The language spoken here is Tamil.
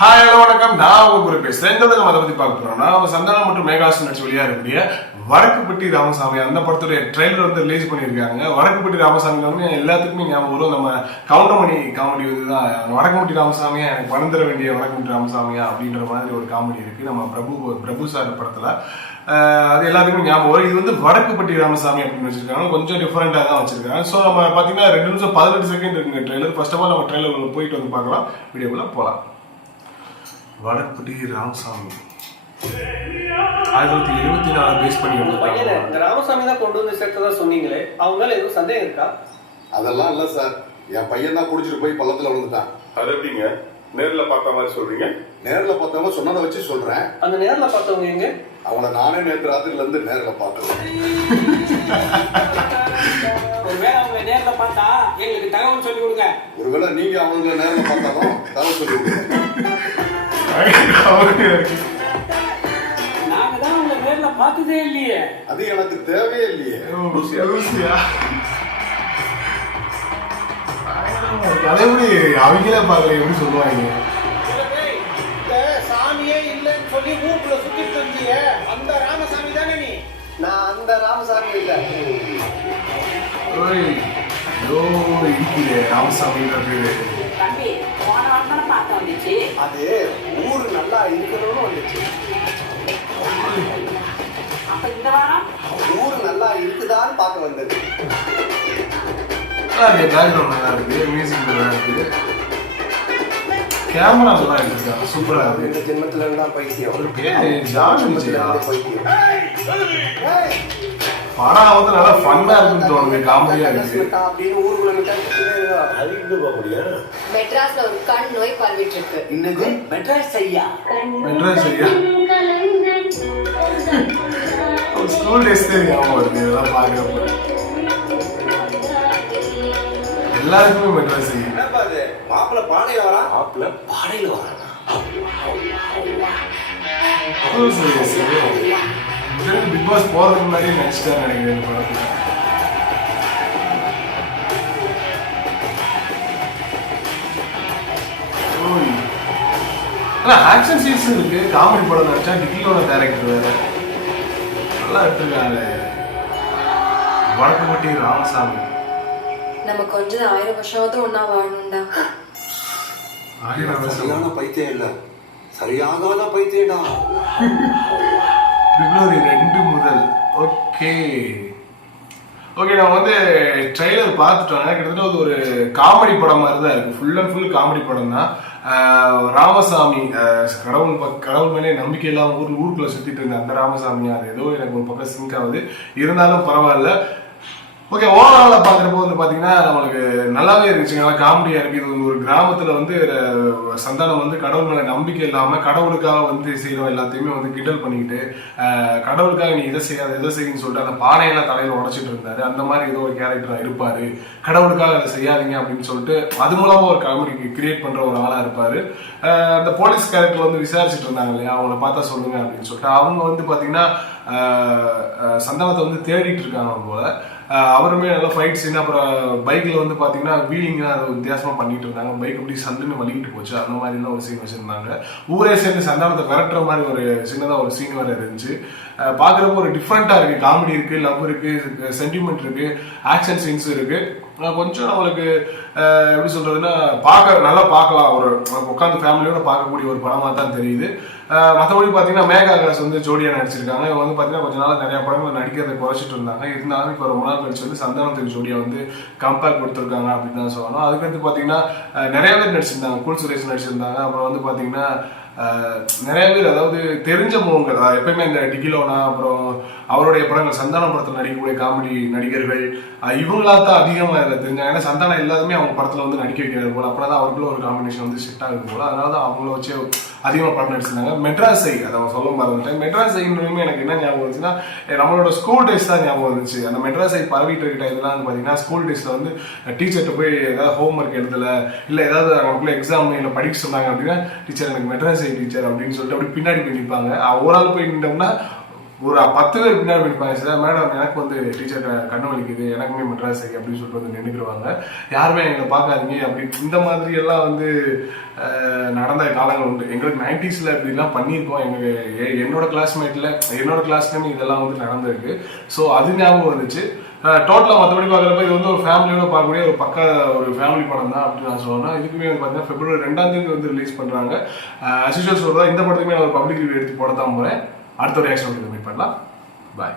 ஹாய் ஹலோ வணக்கம். நான் உங்க குரு பேசுறேன். நம்ம அதை பத்தி பார்க்க போறோம்னா நம்ம சந்தானம் மற்றும் மேகாசன் நடிச்சு வெளியா இருக்கக்கூடிய வடக்குப்பட்டி ராமசாமி அந்த படத்துடைய ட்ரெய்லர் வந்து ரிலீஸ் பண்ணியிருக்காங்க. வடக்குப்பட்டி ராமசாமி வந்து எல்லாத்துக்குமே ஞாபகம் வரும். நம்ம கவுண்டமணி காமெடி வந்துதான் வடக்குப்பட்டி ராமசாமியா எனக்கு பணம் தர வேண்டிய வடக்குப்பட்டி ராமசாமியா அப்படின்ற மாதிரி ஒரு காமெடி இருக்கு நம்ம பிரபு சார் படத்துல. அது எல்லாத்துக்குமே ஞாபகம் வரும். இது வந்து வடக்குப்பட்டி ராமசாமி அப்படின்னு வச்சிருக்காங்க. கொஞ்சம் டிஃபரெண்டா தான் வச்சிருக்காங்க. ஸோ நம்ம பாத்தீங்கன்னா 2 நிமிஷம் 18 செகண்ட் இருக்குங்க ட்ரெய்லர். ஃபர்ஸ்ட் ஆஃப் ஆல் நம்ம ட்ரெய்லர் போயிட்டு வந்து பார்க்கலாம். வீடியோக்குள்ள போலாம். வடக்குப்பட்டி ராமசாமி 1974 பேஸ் பண்ணி இந்த ராமசாமி தான் கொண்டு வந்து சேர்த்ததா சொன்னீங்களே, அவங்க மேல எதுவும் சந்தேகம் இருக்கா? அதெல்லாம் இல்ல சார், என் பையன் தான் குடிச்சிட்டு போய் பள்ளத்துல விழுந்துட்டான். அது எப்படிங்க நேர்ல பார்த்த மாதிரி சொல்றீங்க? நேர்ல பார்த்தவங்க சொன்னதை வச்சு சொல்றேன். அந்த நேர்ல பார்த்தவங்க எங்க? அவங்கள நானே நேற்று ராத்திரில இருந்து நேர்ல பார்த்தேன். ஒருவேளை அவங்க நேர்ல பார்த்தா எங்களுக்கு தகவல் சொல்லி கொடுங்க. ஒருவேளை நீங்க அவங்கள நேர்ல பார்த்தாலும் தகவல் சொல்லி கொடுங்க. நாங்க தான் அவங்க நேர்ல பார்த்ததே இல்லையே. அது எனக்கு தேவையே இல்லையே. அதே எப்படி அவங்களே பார்க்கல எப்படி சொல்லுவாங்க? சாமியே இல்லைன்னு சொல்லி ஊருக்குள்ள சுத்திட்டு இருந்தீங்க, அந்த ராமசாமி தானே நீ? நான் அந்த ராமசாமி இல்ல. ராமசாமின்ற பேரு அது ஊரு நல்லா இருக்கணும்னு வந்துச்சு. ஊரு நல்லா இருக்குதான்னு பார்க்க வந்தது. நல்லா இருக்கு, மியூசிக் நல்லா இருக்கு, கேமரா நல்லா இருக்கு, சூப்பரா இருக்கு. இந்த ஜென்மத்துல இருந்தா பைத்தியம். ஒரு பேர் ஜார்ஜ் பைத்தியம். படம் வந்து நல்லா ஃபன்னா இருக்குன்னு தோணுது, காமெடியா இருக்கு. அப்படின்னு ஊருக்குள்ள மெட்ராஸ்ல ஒரு கண் நோய் பரவிட்டு இருக்கு. இன்னது மெட்ராஸ் ஐயா? மெட்ராஸ் ஐயா ஸ்கூல் டேஸ் ஞாபகம் வருது இதெல்லாம் பாக்குறப்ப. எல்லாருக்குமே மெட்ராஸ் ஐயா. என்னப்பா அது? மாப்பிள்ள பாடையில வரா? மாப்பிள்ள பாடையில வரானா? பிக் பாஸ் போறதுக்கு முன்னாடி நெக்ஸ்ட் நினைக்கிறேன் இந்த படத்துல. ஆக்ஷன் சீன்ஸ் இருக்கு, காமெடி படம் நினைச்சா டிக்கிலோட டைரக்டர் வேற நல்லா எடுத்துருக்காங்க. வடக்குப்பட்டி ராமசாமி. நம்ம கொஞ்சம் 1000 வருஷமாவது ஒன்னா வாழணும்டா. 1000 வருஷம் பைத்தியம் இல்ல, சரியாகாத பைத்தியடா. பிப்ரவரி 2 முதல். ஓகே நம்ம வந்து ட்ரெய்லர் பார்த்துட்டோம். கிட்டத்தட்ட ஒரு காமெடி படம் மாதிரி தான் இருக்கு. ஃபுல் அண்ட் ஃபுல் காமெடி படம் தான். ராமசாமி கடவுள் மேலே நம்பிக்கை இல்லாம ஊருக்குள்ள சுத்திட்டு இருந்த அந்த ராமசாமி அது ஏதோ எனக்கு ஒரு பக்கம் சிங்க் ஆகுது. இருந்தாலும் பரவாயில்ல. ஓகே, ஓவராலா பாக்குறப்போ வந்து பாத்தீங்கன்னா நம்மளுக்கு நல்லாவே இருந்துச்சு, நல்லா காமெடியா இருக்கு. இது ஒரு கிராமத்துல வந்து சந்தானம் வந்து கடவுள் மேல நம்பிக்கை இல்லாம கடவுளுக்காக வந்து செய்யறோம் எல்லாத்தையுமே வந்து கிண்டல் பண்ணிக்கிட்டு கடவுளுக்காக நீ இதை செய்யாத இதை செய்யுன்னு சொல்லிட்டு அந்த பானையெல்லாம் தலையில உடைச்சிட்டு இருந்தாரு. அந்த மாதிரி ஏதோ ஒரு கேரக்டரா இருப்பாரு. கடவுளுக்காக அதை செய்யாதீங்க அப்படின்னு சொல்லிட்டு அது மூலமா ஒரு காமெடி கிரியேட் பண்ற ஒரு ஆளா இருப்பாரு. அந்த போலீஸ் கேரக்டர் வந்து விசாரிச்சுட்டு இருந்தாங்க இல்லையா, அவங்கள பார்த்தா சொல்லுங்க அப்படின்னு சொல்லிட்டு அவங்க வந்து பாத்தீங்கன்னா சந்தானத்தை வந்து தேடிட்டு இருக்காங்க போல. அவருமே நல்லா ஃபைட் சீன். அப்புறம் பைக்ல வந்து பாத்தீங்கன்னா வீலிங்லாம் அதை வித்தியாசமா பண்ணிட்டு இருந்தாங்க. பைக் அப்படி சந்துன்னு வலிக்கிட்டு போச்சு. அந்த மாதிரி எல்லாம் ஒரு சீன் வச்சிருந்தாங்க. ஊரே சேர்ந்து சந்தானத்தை விரட்டுற மாதிரி ஒரு சின்னதா ஒரு சீன் வேற இருந்துச்சு. பாக்குறப்போ ஒரு டிஃப்ரெண்டா இருக்கு. காமெடி இருக்கு, லவ் இருக்கு, சென்டிமெண்ட் இருக்கு, ஆக்ஷன் சீன்ஸ் இருக்கு. கொஞ்சம் நம்மளுக்கு எப்படி சொல்றதுன்னா நல்லா பார்க்கலாம். ஒரு உட்காந்து ஃபேமிலியோட பார்க்கக்கூடிய ஒரு படமா தான் தெரியுது. மற்றபடி பார்த்தீங்கன்னா மேகாகாஸ் வந்து ஜோடியா நடிச்சிருக்காங்க. இவங்க வந்து பார்த்தீங்கன்னா கொஞ்ச நாள் நிறைய படங்கள் நடிக்கிறதை குறைச்சிட்டு இருந்தாங்க. இருந்தாலும் இப்போ ரொம்ப நாள் கழிச்சு வந்து சந்தானத்துக்கு ஜோடியா வந்து கம்பேர் கொடுத்துருக்காங்க அப்படின்னு தான் சொல்லணும். அதுக்கடுத்து பார்த்தீங்கன்னா நிறைய பேர் நடிச்சிருந்தாங்க. கூல் சுரேஷ் நடிச்சிருந்தாங்க. அப்புறம் வந்து பார்த்தீங்கன்னா நிறைய பேர், அதாவது தெரிஞ்ச முகங்கள், எப்பயுமே இந்த டிகிலோனா அப்புறம் அவருடைய படங்கள் சந்தானம் படத்தில் நடிக்கக்கூடிய காமெடி நடிகர்கள் இவங்களா தான் அதிகமாக இதில் தெரிஞ்சாங்க. ஏன்னா சந்தானம் எல்லாருமே அவங்க படத்தில் வந்து நடிக்க வைக்கிறது போல. அப்புறம் தான் அவர்களும் ஒரு காம்பினேஷன் வந்து செட் ஆகுது போல. அதனால தான் அவங்கள வச்சு அதிகமாக படம் நடிச்சிருந்தாங்க. மெட்ராஸ் ஐ அதை அவன் சொல்ல மறந்துட்டேன். மெட்ராஸ் ஐன்னு எனக்கு என்ன ஞாபகம் வந்துச்சுன்னா நம்மளோட ஸ்கூல் டேஸ் தான் ஞாபகம் வந்துச்சு. அந்த மெட்ராஸ் ஐ பரவிட்டு இருக்க இதெல்லாம் வந்து பார்த்தீங்கன்னா ஸ்கூல் டேஸில் வந்து டீச்சர்கிட்ட போய் ஏதாவது ஹோம் ஒர்க் எழுதலை, இல்லை ஏதாவது அவங்களுக்குள்ள எக்ஸாம் இல்லை படிக்க சொன்னாங்க அப்படின்னா டீச்சர் எனக்கு மெட்ராஸ் ஐ டீச்சர் அப்படின்னு சொல்லிட்டு அப்படி பின்னாடி போய் நிற்பாங்க. ஒரு ஆள் போய் நின்றோம்னா ஒரு 10 பேர் பின்னாடி போயிருப்பாங்க சார், மேடம் எனக்கு வந்து டீச்சர் கண்ணு வலிக்குது, எனக்குமே மெட்ராஸ் சரி அப்படின்னு சொல்லிட்டு வந்து நின்றுக்குருவாங்க. யாருமே எங்களை பார்க்காதீங்க அப்படி இந்த மாதிரி எல்லாம் வந்து நடந்த காலங்கள் உண்டு. எங்களுக்கு 90s இப்படிலாம் பண்ணியிருக்கோம். என்னோட கிளாஸ்லேயுமே இதெல்லாம் வந்து நடந்திருக்கு. ஸோ அது ஞாபகம் வந்துச்சு. டோட்டலாக மற்றபடி பார்க்குறப்ப இது வந்து ஒரு ஃபேமிலியோட பார்க்கக்கூடிய ஒரு ஃபேமிலி படம் தான் அப்படின்னு நான் சொல்லணும். இதுக்குமே வந்து பார்த்தீங்கன்னா February 2 வந்து ரிலீஸ் பண்ணுறாங்க. அசிஷுவல் சொல்கிறதா இந்த படத்துக்குமே நான் ஒரு பப்ளிக் ரிவ்யூ எடுத்து போட தான் போகிறேன். அடுத்த ஒரு ஆக்ஷன் மீட் பண்ணலாம். பாய்.